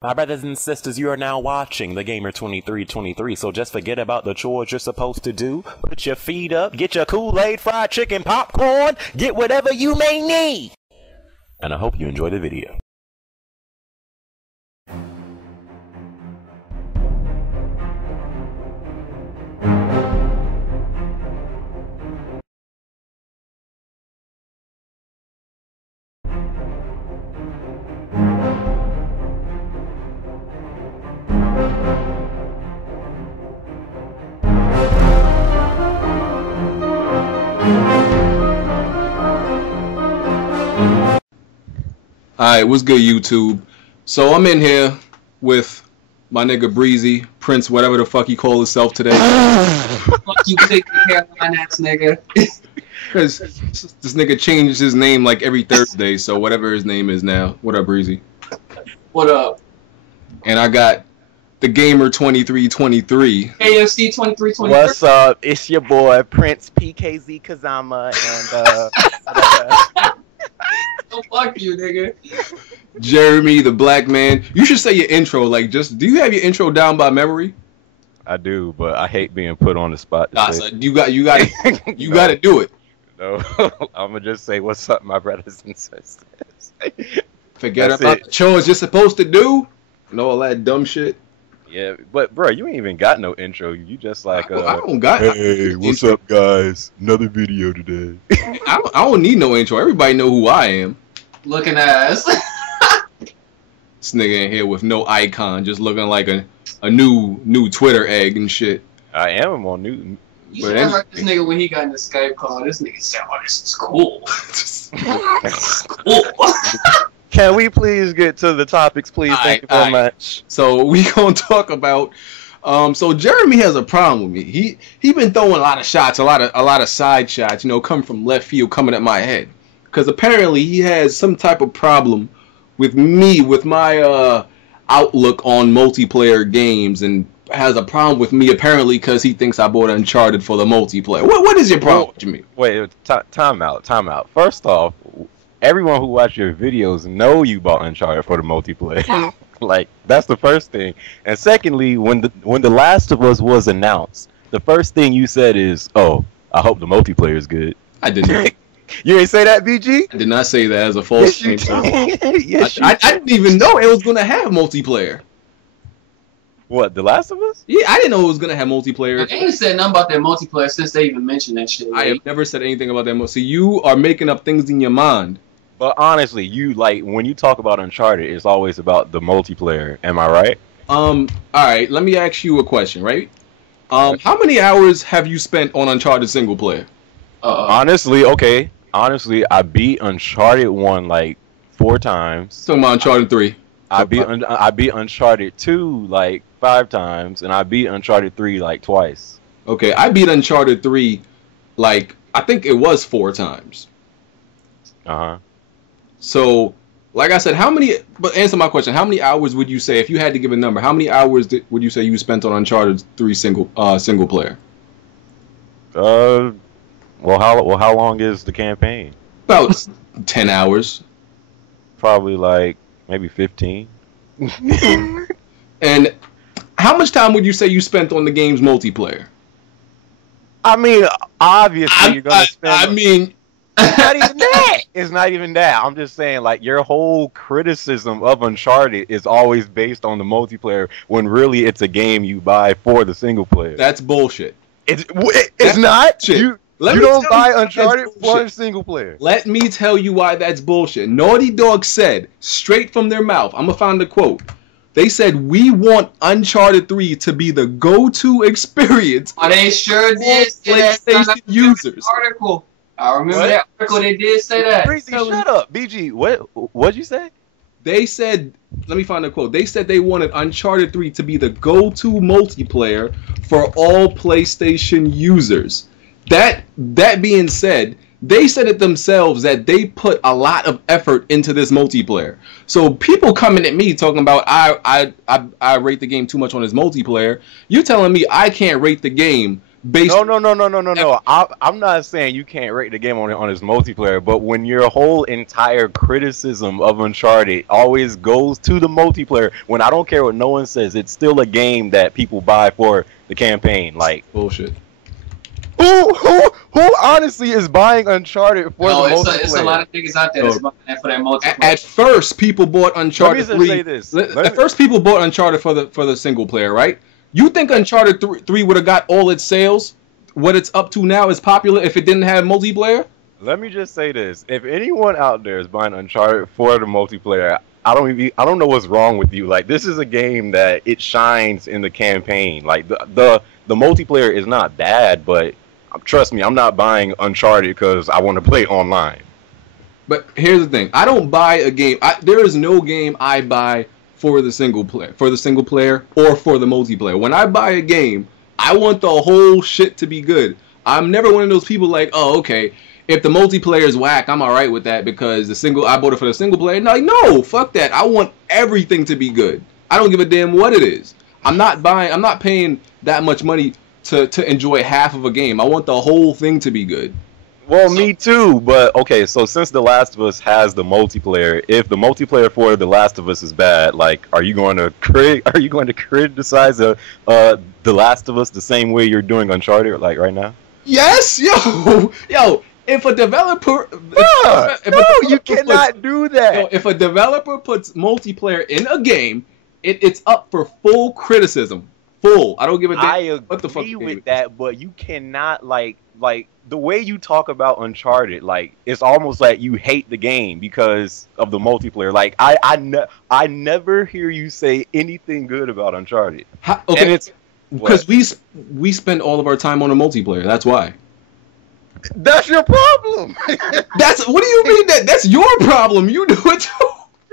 My brothers and sisters, you are now watching the Gamer 2323, so just forget about the chores you're supposed to do. Put your feet up, get your Kool-Aid, fried chicken, popcorn, get whatever you may need. And I hope you enjoy the video. Alright, what's good, YouTube? So I'm in here with my nigga Breezy, Prince, whatever the fuck he called himself today. Fuck you, thick Caroline ass nigga. Because this nigga changed his name like every Thursday, so whatever his name is now. What up, Breezy? What up? And I got the Gamer 2323. AFC 2323. What's up? It's your boy Prince PKZ Kazama and Oh, fuck you, nigga. Jeremy, the black man. You should say your intro. Like, just do you have your intro down by memory? I do, but I hate being put on the spot. Nah, so you got to do it. No, I'm gonna just say what's up, my brothers and sisters. Forget That's about it. the chores you're supposed to do and all that dumb shit. Yeah, but bro, you ain't even got no intro. You just like, I don't got. hey, what's up, guys? Another video today. I don't need no intro. Everybody know who I am. Looking ass. This nigga in here with no icon, just looking like a new Twitter egg and shit. I am on new. You But should have heard this nigga when he got in the Skype call. This nigga said, "Oh, this is cool." Cool. Can we please get to the topics, please? Thank you very much. So we gonna talk about. So Jeremy has a problem with me. He been throwing a lot of shots, a lot of side shots, you know, coming from left field, coming at my head. Because apparently he has some type of problem with me, with my outlook on multiplayer games, and has a problem with me apparently because he thinks I bought Uncharted for the multiplayer. What is your problem, Jimmy? Wait, time out. First off, everyone who watched your videos know you bought Uncharted for the multiplayer. Like, that's the first thing. And secondly, when the Last of Us was announced, the first thing you said is, "Oh, I hope the multiplayer is good." I didn't. You ain't say that, BG? I did not say that as a false Yes, claim. yes, I didn't even know it was gonna have multiplayer. What, The Last of Us? Yeah, I didn't know it was gonna have multiplayer. They ain't said nothing about that multiplayer since they even mentioned that shit. I have never said anything about that. See, you are making up things in your mind. But honestly, you like when you talk about Uncharted, it's always about the multiplayer. Am I right? All right. Let me ask you a question, right? How many hours have you spent on Uncharted single player? Honestly, I beat Uncharted 1 like 4 times. Talking about Uncharted 3. I beat Uncharted 2 like 5 times, and I beat Uncharted 3 like twice. Okay, I beat Uncharted 3 like I think it was 4 times. So, like I said, but answer my question, how many hours would you say, if you had to give a number, how many hours would you say you spent on Uncharted 3 single player? Well, how long is the campaign? About 10 hours. Probably like maybe 15. And how much time would you say you spent on the game's multiplayer? I mean, obviously you're gonna spend. I mean, it's not even that. It's not even that. I'm just saying, like, your whole criticism of Uncharted is always based on the multiplayer, when really it's a game you buy for the single player. That's bullshit. It's not. Shit. You don't buy Uncharted for the single player. Let me tell you why that's bullshit. Naughty Dog said, straight from their mouth, I'm gonna find the quote. They said, "We want Uncharted 3 to be the go-to experience." Oh, they sure did say that. PlayStation users. Article. I remember that article. They did say that. Breezy, shut up, BG. What'd you say? They said, let me find the quote. They said they wanted Uncharted 3 to be the go-to multiplayer for all PlayStation users. That being said, they said it themselves that they put a lot of effort into this multiplayer. So people coming at me talking about I rate the game too much on its multiplayer. You telling me I can't rate the game based. No. I'm not saying you can't rate the game on its multiplayer, but when your whole entire criticism of Uncharted always goes to the multiplayer, when I don't care what no one says, it's still a game that people buy for the campaign. Like bullshit. Who honestly is buying Uncharted for the multiplayer? It's a lot of niggas out there that's buying that for that multiplayer. At first, people bought Uncharted 3. Say this. At first, people bought Uncharted for the single player, right? You think Uncharted 3 would have got all its sales, what it's up to now, is popular if it didn't have multiplayer? Let me just say this: if anyone out there is buying Uncharted for the multiplayer, I don't know what's wrong with you. Like, this is a game that it shines in the campaign. Like the multiplayer is not bad, but trust me, I'm not buying Uncharted because I want to play online. But here's the thing: I don't buy a game. There is no game I buy for the single player, or for the multiplayer. When I buy a game, I want the whole shit to be good. I'm never one of those people like, oh, okay, if the multiplayer is whack, I'm alright with that because I bought it for the single player. No, fuck that. I want everything to be good. I don't give a damn what it is. I'm not paying that much money to enjoy half of a game. I want the whole thing to be good. Well, me too, but okay, so since The Last of Us has the multiplayer, if the multiplayer for The Last of Us is bad, like, are you going to criticize The Last of Us the same way you're doing Uncharted, like, right now? Yes, yo, if a developer, you cannot do that. Yo, if a developer puts multiplayer in a game, it's up for full criticism. Full. I don't give a damn. I agree with that, but you cannot like the way you talk about Uncharted, like, it's almost like you hate the game because of the multiplayer. Like, I never hear you say anything good about Uncharted. Okay, and it's because we spend all of our time on a multiplayer. That's why. That's your problem. What do you mean that's your problem? You do it too.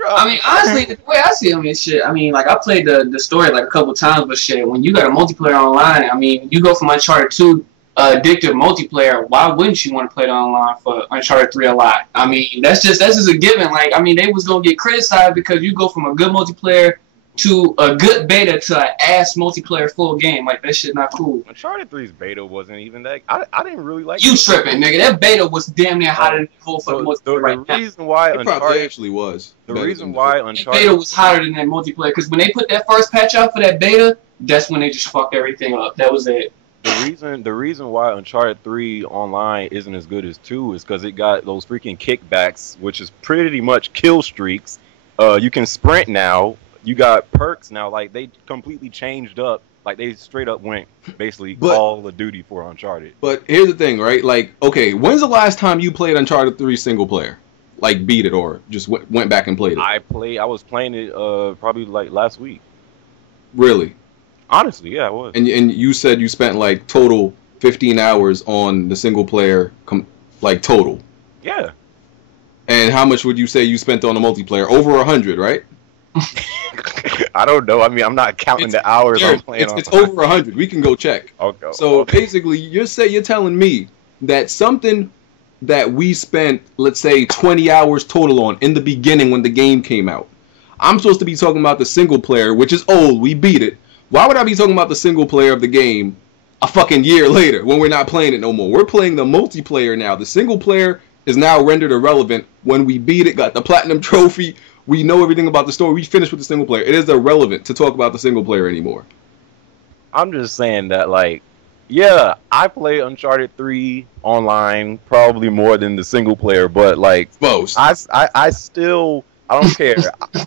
I mean, honestly, the way I see them is shit. I mean, like, I played the story like a couple times, but shit, when you got a multiplayer online, I mean, you go from Uncharted 2 addictive multiplayer. Why wouldn't you want to play it online for Uncharted 3 a lot? I mean, that's just a given. Like, I mean, they was gonna get criticized because you go from a good multiplayer to a good beta to an ass multiplayer full game. Like, that shit not cool. Uncharted 3's beta wasn't even that. I didn't really like. You tripping, nigga? That beta was damn near hotter than the whole fucking multiplayer right now. The reason why Uncharted actually was. The reason why Uncharted beta was hotter than that multiplayer because when they put that first patch out for that beta, that's when they just fucked everything up. That was it. The reason why Uncharted 3 online isn't as good as 2 is because it got those freaking kickbacks, which is pretty much kill streaks. You can sprint now. You got perks now. Like, they completely changed up. Like, they straight up went basically Call of Duty for Uncharted. But here's the thing, right? Like, okay, when's the last time you played Uncharted 3 single player? Like, beat it or just went back and played it? I was playing it probably like last week. Really? Honestly, yeah, I was. And you said you spent like total 15 hours on the single player, like total. Yeah. And how much would you say you spent on the multiplayer? Over 100, right? I don't know. I mean, I'm not counting the hours I'm playing. It's over 100. We can go check. Okay. So basically, you're telling me that something that we spent, let's say, 20 hours total on in the beginning when the game came out. I'm supposed to be talking about the single player, which is old. We beat it. Why would I be talking about the single player of the game a fucking year later when we're not playing it no more? We're playing the multiplayer now. The single player is now rendered irrelevant when we beat it, got the platinum trophy. We know everything about the story. We finished with the single player. It is irrelevant to talk about the single player anymore. I'm just saying that, like, yeah, I play Uncharted 3 online probably more than the single player, but like, most. I still, I don't care.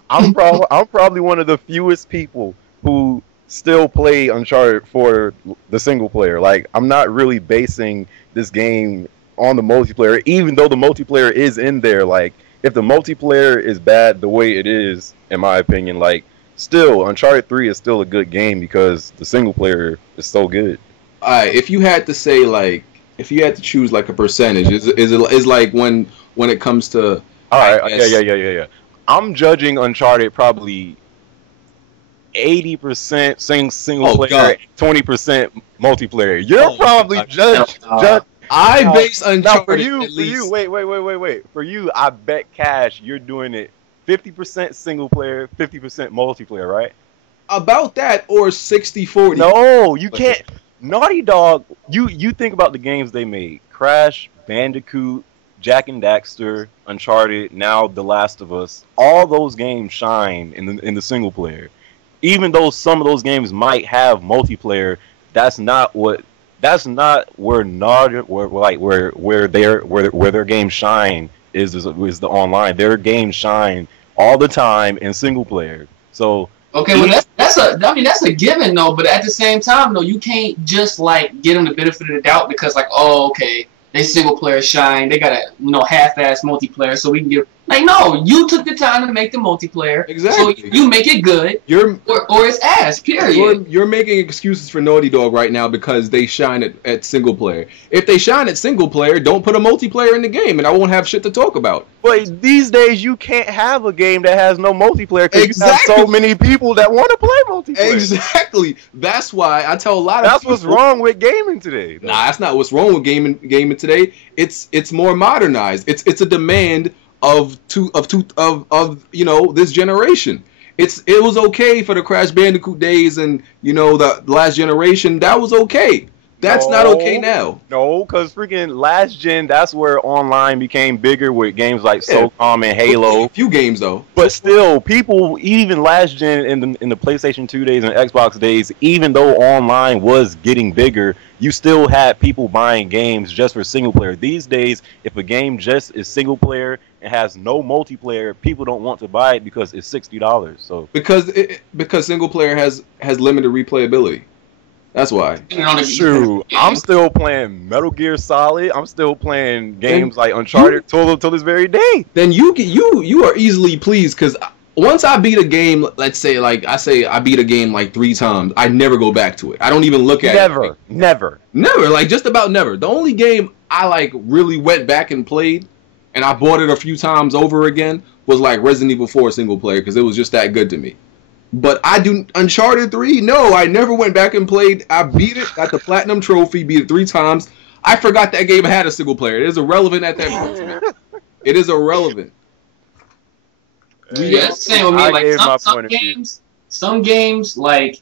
I'm probably one of the fewest people who still play Uncharted for the single player. Like, I'm not really basing this game on the multiplayer, even though the multiplayer is in there. Like, if the multiplayer is bad the way it is, in my opinion, like, still, Uncharted 3 is still a good game because the single player is so good. Alright, if you had to say, like, if you had to choose, like, a percentage, is like when it comes to... Alright, yeah. I'm judging Uncharted probably 80% single player, 20% multiplayer. You're probably judge. I base Uncharted now for you, at least. Wait. For you, I bet cash you're doing it 50% single player, 50% multiplayer, right? About that, or 60-40. No, you can't. Naughty Dog, you think about the games they made: Crash, Bandicoot, Jack and Daxter, Uncharted, now The Last of Us. All those games shine in the single player. Even though some of those games might have multiplayer, that's not what where Naughty where their games shine is the online. Their games shine all the time in single player. So okay, well that's a given though, but at the same time though, you can't just like give them the benefit of the doubt because like, oh, okay, they single player shine, they got a half-ass multiplayer, so we can give like, no, you took the time to make the multiplayer, Exactly. so you make it good, or it's ass. Period. You're making excuses for Naughty Dog right now because they shine at single player. If they shine at single player, don't put a multiplayer in the game, and I won't have shit to talk about. but these days you can't have a game that has no multiplayer because you have so many people that want to play multiplayer. Exactly. That's why I tell a lot of That's people, what's wrong with gaming today. Nah, that's not what's wrong with gaming today. It's more modernized. It's a demand of this generation. It was okay for the Crash Bandicoot days and the last generation. That was okay. That's not okay now. No, because freaking last gen, that's where online became bigger with games like SOCOM and Halo. A few games though. But still, people, even last gen in the PlayStation 2 days and Xbox days, even though online was getting bigger, you still had people buying games just for single player. These days, if a game just is single player and has no multiplayer, people don't want to buy it because it's $60. So because single player has limited replayability. That's why. True. I'm still playing Metal Gear Solid. I'm still playing games like Uncharted till this very day. Then you are easily pleased because once I beat a game, let's say I beat a game like 3 times, I never go back to it. I don't even look at it. Never. Like just about never. The only game I like really went back and played, and I bought it a few times over again, was like Resident Evil 4 single player because it was just that good to me. But I do Uncharted 3. No, I never went back and played. I beat it, got the platinum trophy, beat it 3 times. I forgot that game had a single player. It is irrelevant at that point to me. It is irrelevant. Yeah, that's the same with me. Like some games, like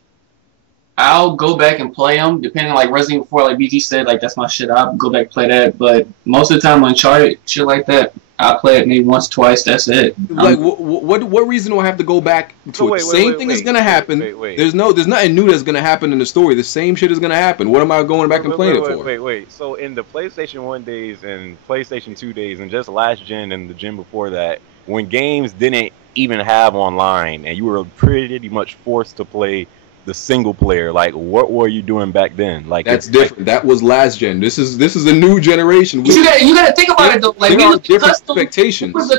I'll go back and play them, depending like Resident Evil 4, like BG said, like that's my shit. I'll go back and play that. But most of the time, Uncharted shit like that, I play it maybe once, twice. That's it. Like, what reason do I have to go back to it? Same thing is gonna happen. There's nothing new that's gonna happen in the story. The same shit is gonna happen. What am I going back and playing it for? Wait. So in the PlayStation 1 days and PlayStation 2 days and just last gen and the gen before that, when games didn't even have online and you were pretty much forced to play the single player, like what were you doing back then? Like that's different. That was last gen. This is a new generation. You gotta think about it though. Like we was expectations. We was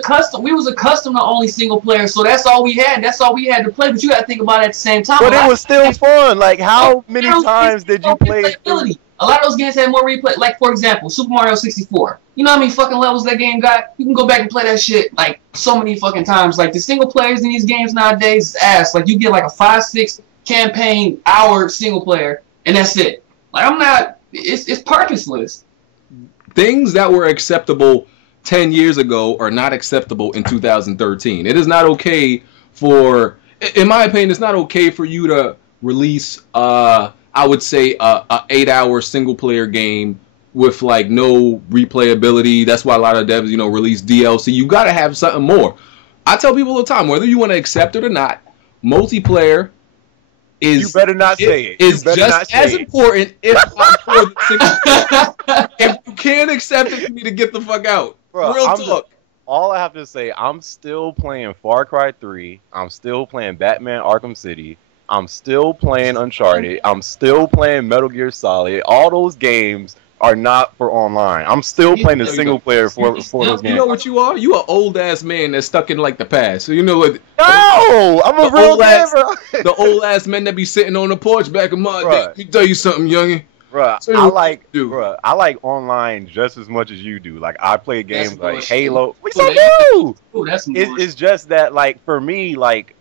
accustomed to only single player, so that's all we had. That's all we had to play. But you gotta think about it at the same time. But it was still fun. Like how many times did you play? A lot of those games had more replay. Like for example, Super Mario 64. You know how many fucking levels that game got? You can go back and play that shit like so many fucking times. Like the single players in these games nowadays is ass. Like you get like a 5-6 campaign hour single player and that's it. Like I'm not. It's purposeless. Things that were acceptable 10 years ago are not acceptable in 2013. It is not okay for, in my opinion, it's not okay for you to release I would say a 8-hour single player game with like no replayability. That's why a lot of devs, release DLC. You got to have something more. I tell people all the time, whether you want to accept it or not, multiplayer is, you better not say it. Is just as important, if not more than single player. If you can't accept it, you need to get the fuck out. Bro, Real talk. All I have to say, I'm still playing Far Cry 3. I'm still playing Batman Arkham City. I'm still playing Uncharted. I'm still playing Metal Gear Solid. All those games are not for online. I'm still playing the single player for those games. You know what you are? You an old ass man that's stuck in like the past. So you know what? No, I'm a real gamer. The old ass men that be sitting on the porch back in my day. Let me tell you something, youngin. Bruh, I like online just as much as you do. Like I play games like Halo. We so do. It's just that like for me like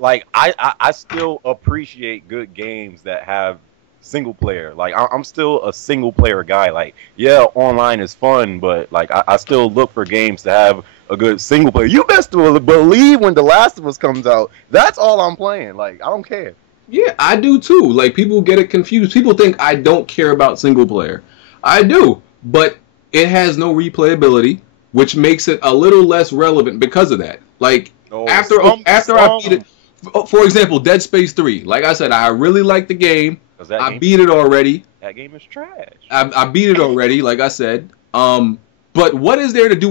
I still appreciate good games that have single player. Like I'm still a single player guy. Like yeah, online is fun, but like I still look for games to have a good single player. You best believe when The Last of Us comes out, that's all I'm playing. Like I don't care. Yeah, I do too. Like, people get it confused. People think I don't care about single player. I do, but it has no replayability, which makes it a little less relevant because of that. Like, after I beat it, for example, Dead Space 3. Like I said, I really like the game. I beat it already. That game is trash. I beat it already, like I said. But what is there to do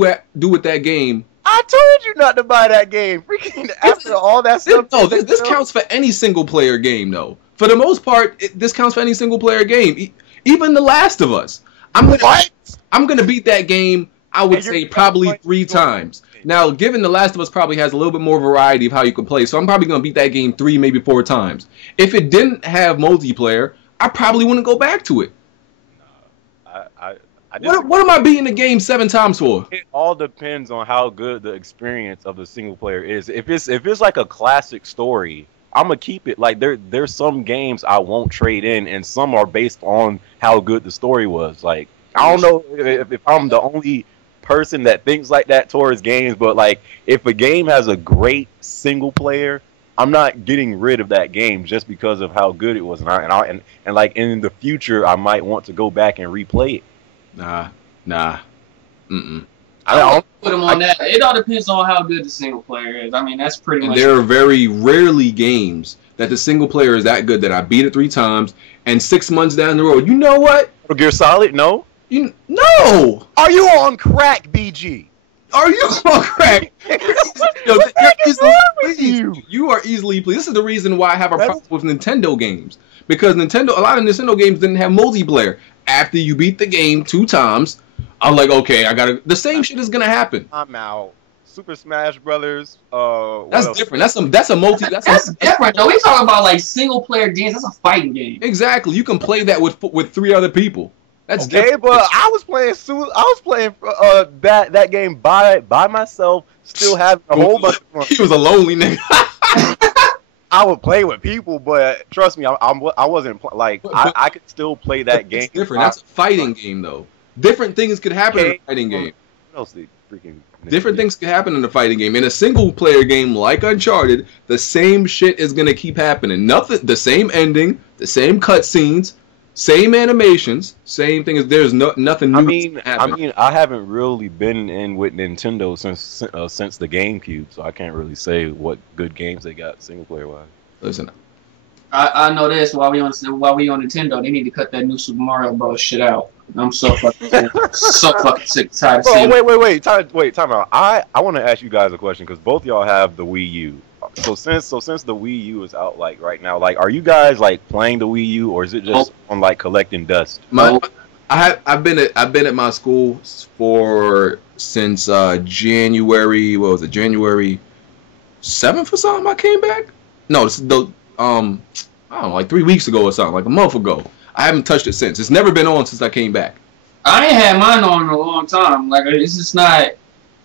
with that game? I told you not to buy that game. Freaking after all that stuff. No, this counts for any single player game, though. For the most part, this counts for any single player game. Even The Last of Us. I'm gonna beat that game. I would say probably 3 times. Now, given The Last of Us probably has a little bit more variety of how you can play, so I'm probably gonna beat that game 3, maybe 4 times. If it didn't have multiplayer, I probably wouldn't go back to it. What am I beating the game 7 times for? It all depends on how good the experience of the single player is. If it's like a classic story, I'm gonna keep it. Like there's some games I won't trade in, and some are based on how good the story was. Like I don't know if I'm the only person that thinks like that towards games, but like if a game has a great single player, I'm not getting rid of that game just because of how good it was, and like in the future I might want to go back and replay it. Nah. I don't put them on that. It all depends on how good the single player is. I mean, that's pretty much. There are very rarely games that the single player is that good that I beat it 3 times, and 6 months down the road, you know what? Gear Solid, no. No. Are you on crack, BG? Are you on crack? Yo, you are easily pleased. This is the reason why I have a problem with Nintendo games, because a lot of Nintendo games didn't have multiplayer. After you beat the game 2 times, I'm like, okay, the same shit is gonna happen. I'm out. Super Smash Brothers. That's different. That's a multi. That's different though. We talking about like single player games. That's a fighting game. Exactly. You can play that with 3 other people. That's okay, different. But I was playing that game by myself. Still having a whole bunch of fun. He was a lonely nigga. I would play with people, but trust me, I wasn't like I could still play that game. It's different. That's a fighting game, though. Different things could happen in a fighting game. What else they freaking? Different things could happen in a fighting game. In a single player game like Uncharted, the same shit is gonna keep happening. The same ending, the same cutscenes, same animations, same thing. There's nothing new. I mean, I haven't really been in with Nintendo since the GameCube, so I can't really say what good games they got single player wise. Listen, I know this. While we on Nintendo, they need to cut that new Super Mario Bros. Shit out. I'm so fucking sick tired of seeing. Wait, time out. I want to ask you guys a question because both y'all have the Wii U. So since the Wii U is out like right now, like are you guys like playing the Wii U or is it just on like collecting dust? I've been at my school since January. What was it? January 7th or something. I came back. No, I don't know, like 3 weeks ago or something, like a month ago. I haven't touched it since. It's never been on since I came back. I ain't had mine on in a long time. Like it's just not.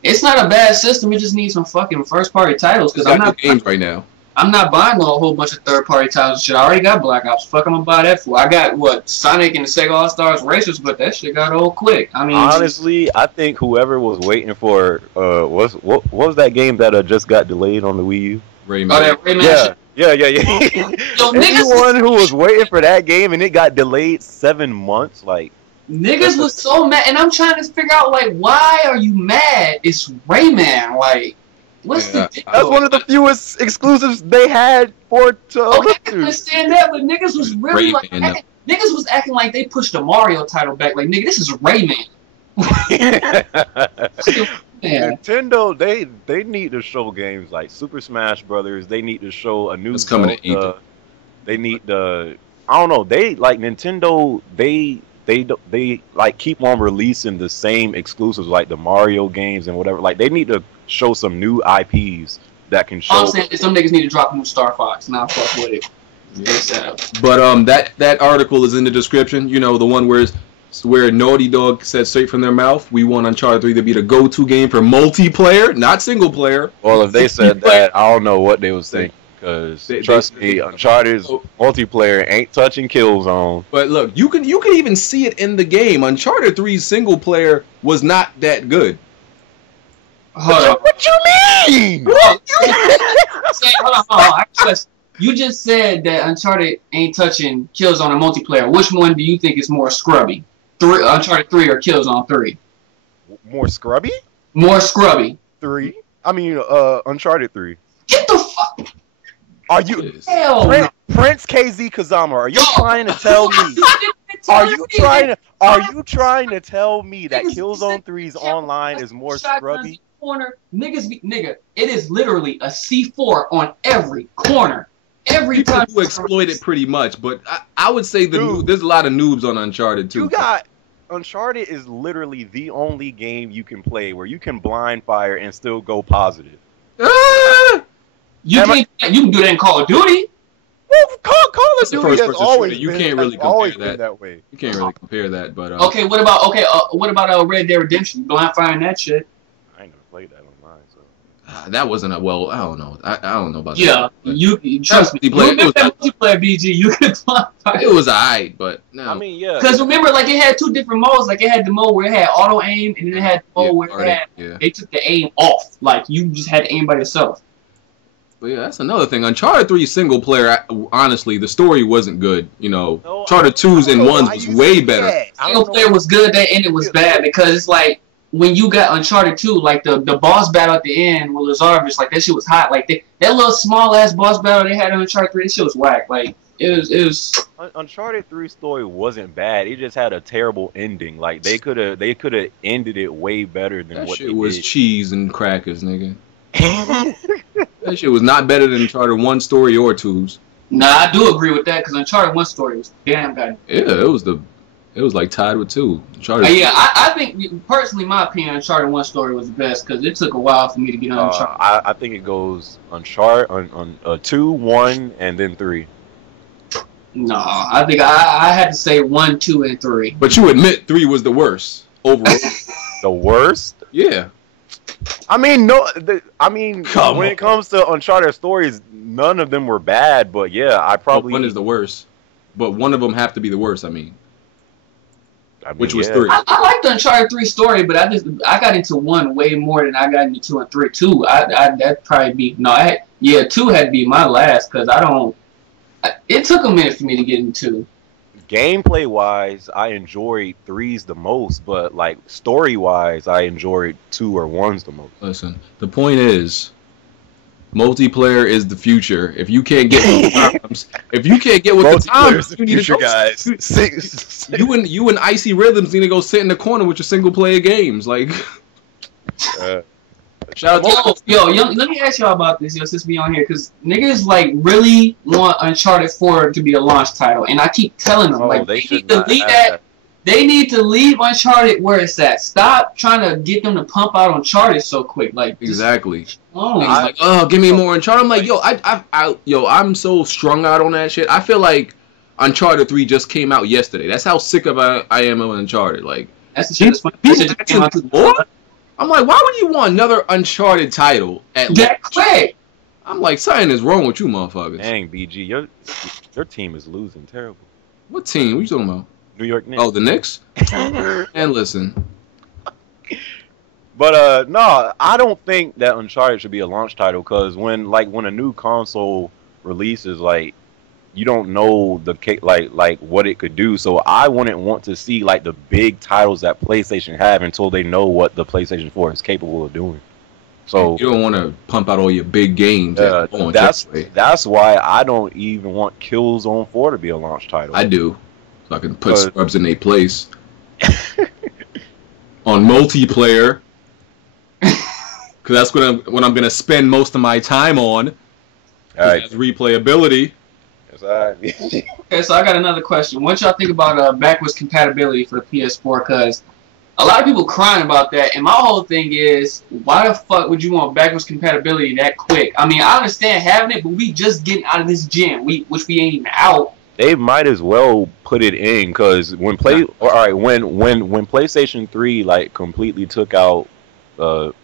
It's not a bad system. It just needs some fucking first-party titles. Because I'm not games right now. I'm not buying a whole bunch of third-party titles and shit. I already got Black Ops. Fuck, I'm gonna buy that for. I got Sonic and the Sega All Stars Racers, but that shit got old quick. I mean, honestly, I think whoever was waiting for what was that game that just got delayed on the Wii U? Rayman. Oh, that Rayman. Yeah. Yo, anyone who was waiting for that game and it got delayed 7 months, like. Niggas was so mad, and I'm trying to figure out, like, why are you mad? It's Rayman, like, what's the deal? That's one of the fewest exclusives they had for I understand that, but niggas was really, niggas was acting like they pushed the Mario title back, like, nigga, this is Rayman. Nintendo, they need to show games like Super Smash Brothers, they need to show a new Zelda, they need to, I don't know, they, like, Nintendo, they like keep on releasing the same exclusives like the Mario games and whatever. Like they need to show some new IPs that can show. I'm saying some niggas need to drop a new Star Fox. Now fuck with it. But that article is in the description. You know, the one where Naughty Dog said straight from their mouth, we want Uncharted 3 to be the go-to game for multiplayer, not single player. Well, if they said that, I don't know what they was thinking. Because trust me, Uncharted's multiplayer ain't touching Killzone. But look, you can even see it in the game. Uncharted 3's single player was not that good. What you mean? Hold on. You just said that Uncharted ain't touching Killzone or multiplayer. Which one do you think is more scrubby? Uncharted 3 or Killzone 3? More scrubby? More scrubby. 3. I mean, Uncharted 3. Get the fuck. Are you Hell no. Prince KZ Kazama? Are you trying to tell me? Are you trying to tell me that Killzone 3's online is more scrubby? Corner, nigga, it is literally a C4 on every corner. Every time you exploit it pretty much, but I would say there's a lot of noobs on Uncharted too. Uncharted is literally the only game you can play where you can blind fire and still go positive. You can do that in Call of Duty. Well, Call of Duty has always you been, can't really compare that way. You can't really compare that, but okay. What about Red Dead Redemption? Blind firing that shit. I ain't never played that online, so that wasn't I don't know. I don't know about that. Yeah, you trust me. You remember that multiplayer BG? You could blind fire. It was alright, but no. I mean, yeah. Because remember, like it had 2 different modes. Like it had the mode where it had auto aim, and then it had the mode where they took the aim off. Like you just had to aim by yourself. But yeah, that's another thing. Uncharted 3 single player, honestly, the story wasn't good. You know, Uncharted 2's and 1's was way better. Single player was good, that ending was bad because it's like when you got Uncharted 2, like the boss battle at the end with Lazarus, like that shit was hot. Like that little small ass boss battle they had in Uncharted 3, that shit was whack. Like it was. Uncharted 3 story wasn't bad. It just had a terrible ending. Like they could have ended it way better than what shit was. Cheese and crackers, nigga. That shit was not better than Uncharted 1 story or 2's. Nah, I do agree with that because Uncharted 1 story was damn good. Yeah, it was like tied with 2. Uncharted. I think personally, my opinion, Uncharted 1 story was the best because it took a while for me to get on Uncharted. I think it goes Uncharted on 2, 1, and then 3. No, I think I had to say 1, 2, and 3. But you admit 3 was the worst overall. The worst? Yeah. I mean, when it comes to Uncharted stories, none of them were bad, but yeah, I probably... One is the worst, but one of them have to be the worst, which was 3. I like the Uncharted 3 story, but I got into 1 way more than I got into 2 and 3. 2, that'd probably be... 2 had to be my last, because it took a minute for me to get into. Gameplay wise, I enjoyed 3's the most, but like story wise, I enjoyed 2 or 1's the most. Listen, the point is, multiplayer is the future. If you can't get with the times, you need to go. Guys. You and Icy Rhythms need to go sit in the corner with your single player games. Like, shout out to let me ask y'all about this, since we on here, because niggas like really want Uncharted 4 to be a launch title, and I keep telling them they need to leave that. They need to leave Uncharted where it's at. Stop trying to get them to pump out Uncharted so quick. Like exactly. Give me more Uncharted. I'm like, I'm so strung out on that shit. I feel like Uncharted 3 just came out yesterday. That's how sick of I am of Uncharted. Like that's the shit. That came out I'm like, why would you want another Uncharted title at that quick? I'm like, something is wrong with you, motherfuckers. Dang, BG, your team is losing terrible. What team? What you talking about? New York Knicks. Oh, the Knicks? And listen. But no, I don't think that Uncharted should be a launch title because when a new console releases, like you don't know like what it could do. So I wouldn't want to see like the big titles that PlayStation have until they know what the PlayStation 4 is capable of doing. So you don't want to pump out all your big games. That's why I don't even want Killzone 4 to be a launch title. I do, so I can put scrubs in their place on multiplayer, because that's what I'm gonna spend most of my time on. Right. Replayability. Okay, so I got another question. What y'all think about backwards compatibility for the PS4? Because a lot of people crying about that, and my whole thing is, why the fuck would you want backwards compatibility that quick? I mean, I understand having it, but we just getting out of this gen, which we ain't even out. They might as well put it in, because when PlayStation 3 like completely took out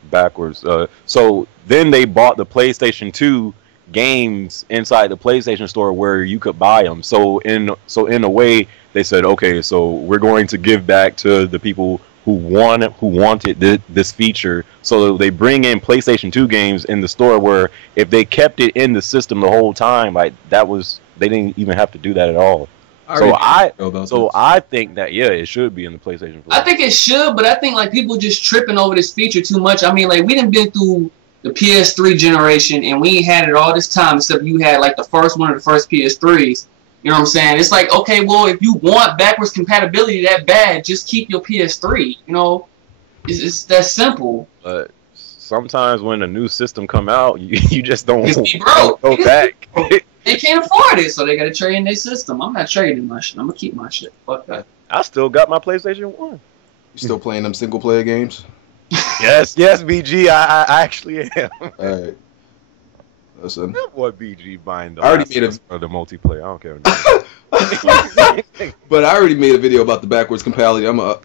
backwards, so then they bought the PlayStation 2 games inside the PlayStation Store where you could buy them. So in a way, they said, okay, so we're going to give back to the people who wanted this feature. So they bring in PlayStation 2 games in the store, where if they kept it in the system the whole time, like they didn't even have to do that at all. I think that it should be in the PlayStation 4. I think it should, but I think like people just tripping over this feature too much. I mean, like we done been through the PS3 generation, and we ain't had it all this time, except you had like the first one of the first PS3s. You know what I'm saying? It's like, okay, well, if you want backwards compatibility that bad, just keep your PS3. You know, it's that simple. But sometimes when a new system come out, you just don't go back. They can't afford it, so they gotta trade in their system. I'm not trading my shit. I'm gonna keep my shit. Fuck that. I still got my PlayStation 1. You still playing them single player games? Yes, BG. I actually am. All right. Listen. What BG buying the multiplayer? I don't care. But I already made a video about the backwards compatibility. I'm gonna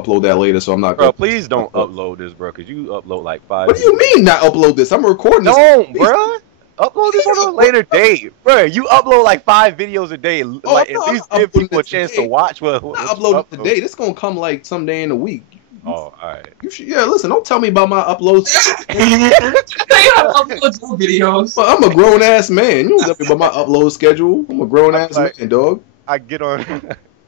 upload that later, so I'm not. Bro, please don't upload this, bro, because you upload like 5. What do you mean not upload this? I'm recording this. No, bro. Upload this on a later date, bro. You upload like 5 videos a day. Like at least give people a chance to watch. Not uploading today. This gonna come like someday in a week. Oh, all right. You should, listen. Don't tell me about my uploads. Upload your videos. Well, I'm a grown ass man. You don't tell me about my upload schedule. I'm a grown ass man, dog. I get on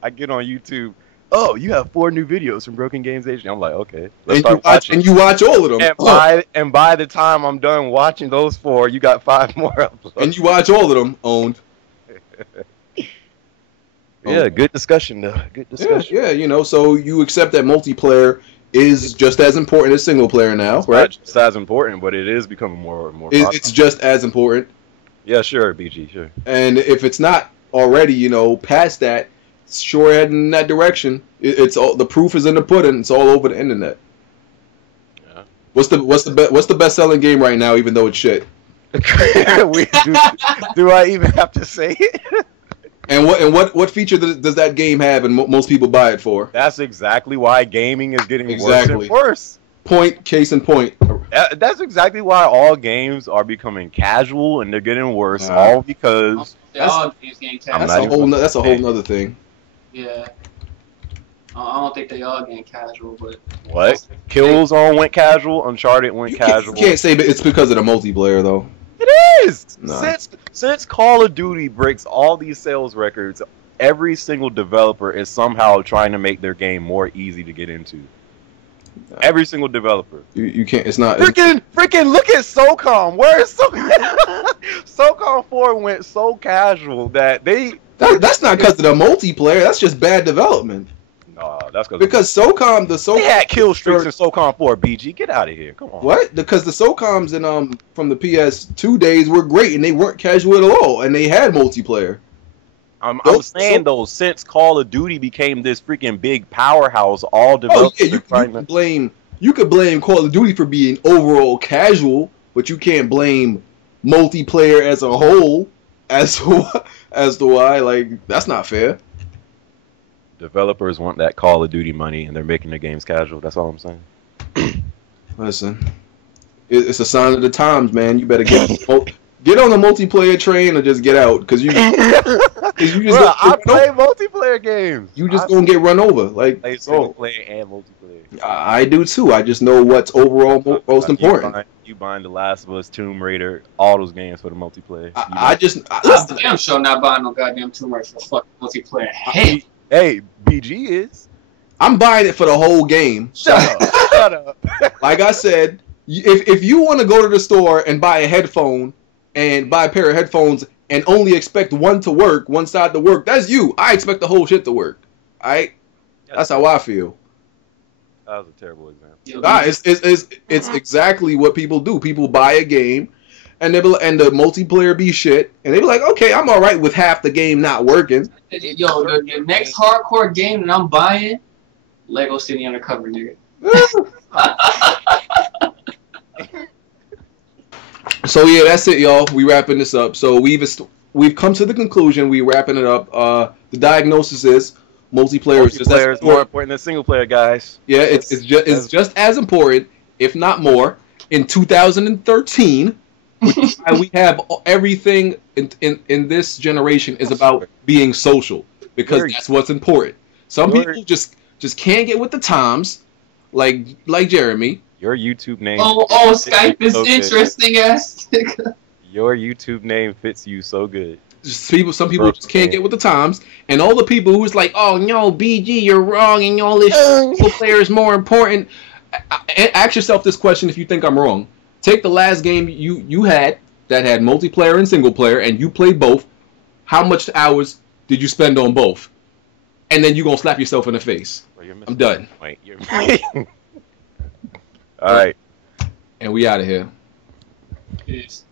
YouTube. Oh, you have 4 new videos from BrokenGamezHD. I'm like, okay. And you watch all of them. And by the time I'm done watching those 4, you got 5 more uploads. And you watch all of them. Owned. Yeah, good discussion though. Good discussion. Yeah, you know, so you accept that multiplayer is just as important as single player now, it's right? Not just as important, but it is becoming more and more popular. It's just as important. Yeah, sure, BG, sure. And if it's not already, you know, past that, sure heading in that direction. It's all, the proof is in the pudding. It's all over the internet. Yeah. What's the best selling game right now, even though it's shit? Do I even have to say it? And what feature does that game have, and most people buy it for? That's exactly why gaming is getting worse and worse. Case in point. That's exactly why all games are becoming casual and they're getting worse. All because all games getting casual. That's a whole nother thing. Yeah. I don't think they all getting casual, but what? Killzone went casual. Uncharted went casual. You can't say it's because of the multiplayer though. It is. Nah. Since Call of Duty breaks all these sales records, every single developer is somehow trying to make their game more easy to get into. Nah. Every single developer. You can't. It's not. Freaking look at SOCOM. Where is SOCOM? SOCOM 4 went so casual that they. That's not because of the multiplayer. That's just bad development. That's because SOCOM, they had kill streaks in SOCOM 4. BG, get out of here! Come on. What? Because the SOCOMs in from the PS2 days were great, and they weren't casual at all, and they had multiplayer. I'm saying though, since Call of Duty became this freaking big powerhouse, all developers. You could blame Call of Duty for being overall casual, but you can't blame multiplayer as a whole as to why. Like, that's not fair. Developers want that Call of Duty money, and they're making their games casual. That's all I'm saying. Listen, it's a sign of the times, man. You better get on the multiplayer train or just get out, because you just. I play multiplayer games. You just gonna get run over, like play single player and multiplayer. I do too. I just know what's overall most important. You buying The Last of Us, Tomb Raider, all those games for the multiplayer. I'm damn sure not buying no goddamn Tomb Raider for fucking multiplayer. Hey, BG is. I'm buying it for the whole game. Shut up. Like I said, if you want to go to the store and buy a headphone and buy a pair of headphones and only expect one side to work, that's you. I expect the whole shit to work. Alright? That's how I feel. That was a terrible example. It's exactly what people do. People buy a game and the multiplayer be shit, and they be like, okay, I'm alright with half the game not working. Yo, the next hardcore game that I'm buying, Lego City Undercover, nigga. So yeah, that's it, y'all. We wrapping this up. So we've come to the conclusion. We wrapping it up. The diagnosis is multiplayer is more important than single player, guys. Yeah, it's just as important, if not more. In 2013, we have everything in this generation is about being social, because that's what's important. Some people just can't get with the times, like Jeremy. Your YouTube name. Oh, Skype is so interesting ass. Your YouTube name fits you so good. Some people just can't get with the times, and all the people who's like, oh no, BG, you're wrong, and all this single player is more important. Ask yourself this question if you think I'm wrong. Take the last game you had that had multiplayer and single player, and you played both. How much hours did you spend on both? And then you gonna slap yourself in the face. I'm done. Wait, all right. And we out of here. Peace.